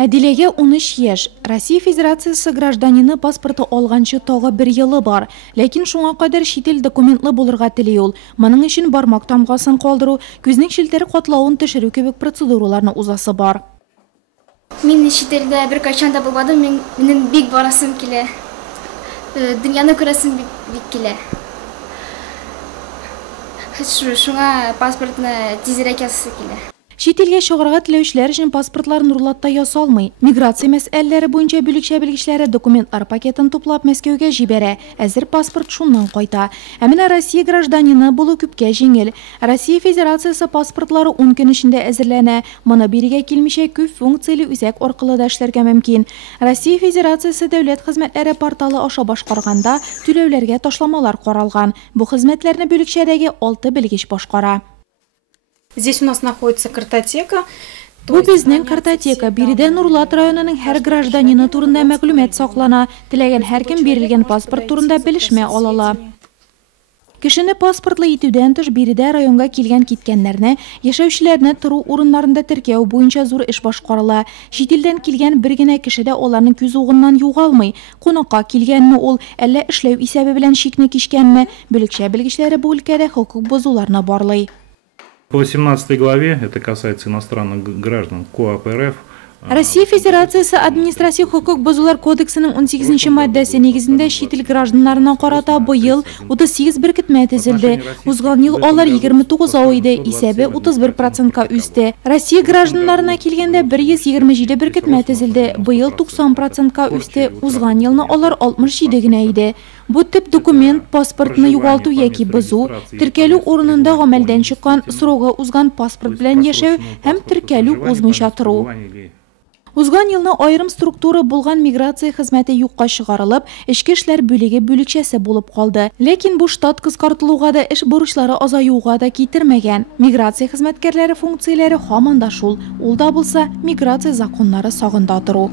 Әдилеге 13 яш. Россия Федерациясы гражданины паспорты алганчы тагы 1 елы бар. Ләкин шуңа кадәр шит ил документлы булырга тели ул. Моның өчен бармак тамгасын калдыру, күзнең челтәре катлавын төшерү кебек процедураларны узасы бар. Мин шит илдә бер качан да булмадым, минем бик барасым килә. Дөньяны күрәсем бик килә. Шуңа паспортны тизрәк ясасы килә. Шит илгә чыгарга теләүчеләр өчен паспортларын урлатта ясалмый. Миграция мәсьәләләре буенча бүлекчә белгечләре документлар пакетын туплап Мәскәүгә җибәрә. Әзер паспорт шуннан кайта. Ә менә Россия гражданины булу күпкә җиңел. Россия Федерациясы паспортлары 10 көн эчендә әзерләнә. Моны бирегә килмичә күп функцияле үзәк аркылы да эшләргә мөмкин. Россия Федерациясы дәүләт хезмәтләре порталы аша башкарганда түләүләргә ташламалар каралган. Бу хезмәтләрне бүлекчәдәге 6 белгеч башкара. Здесь у нас находится картотека. Бу безнең картотека. Биредә Нурлат районының һәр гражданины турында мәгълүмат саклана. Теләгән һәркем бирелгән паспорт турында белешмә алала. Кешене паспортлы итүдән тыш биредә районга килгән киткәннәрне, яшәүчеләрне тору урыннарында теркәү буенча зур эш башкарыла. Шит илдән килгән бер генә кеше дә аларның күз угыннан югалмый. Кунакка килгәнме ул, әллә эшләү исәбе белән шикне кичкәнме, бүлекчә белгечләре бу өлкәдә хокук бозуларны барлый. По 18 главе, это касается иностранных граждан КоАП РФ. Россия Федерациясы администрация хукук бозулар кодексының 18 маддәсе нигезендә шит ил гражданнарына карата быел 38 беркетмә төзелде. Узган ел алар 29 айда исәбе 31%-ка үсте. Россия гражданнарына килгәндә 127 беркетмә төзелде. Быел 90%-ка үсте. Узган елны алар 67 генә иде. Бу тип документ паспортны югалту яки бозу, теркәлү урынында гамәлдән чыккан, срогы узган паспорт белән яшәү һәм теркәлү узмыйча тору. Узган елны айрым структура булган миграция хезмәте юкка чыгарылып, эчке эшләр бүлеге бүлекчәсе булып калды. Ләкин бу штат кыскартылуга да, эш бурычлары азаюга да китермәгән. Миграция хезмәткәрләре функцияләре һаман да шул. Ул да булса, миграция законнары сагында тору.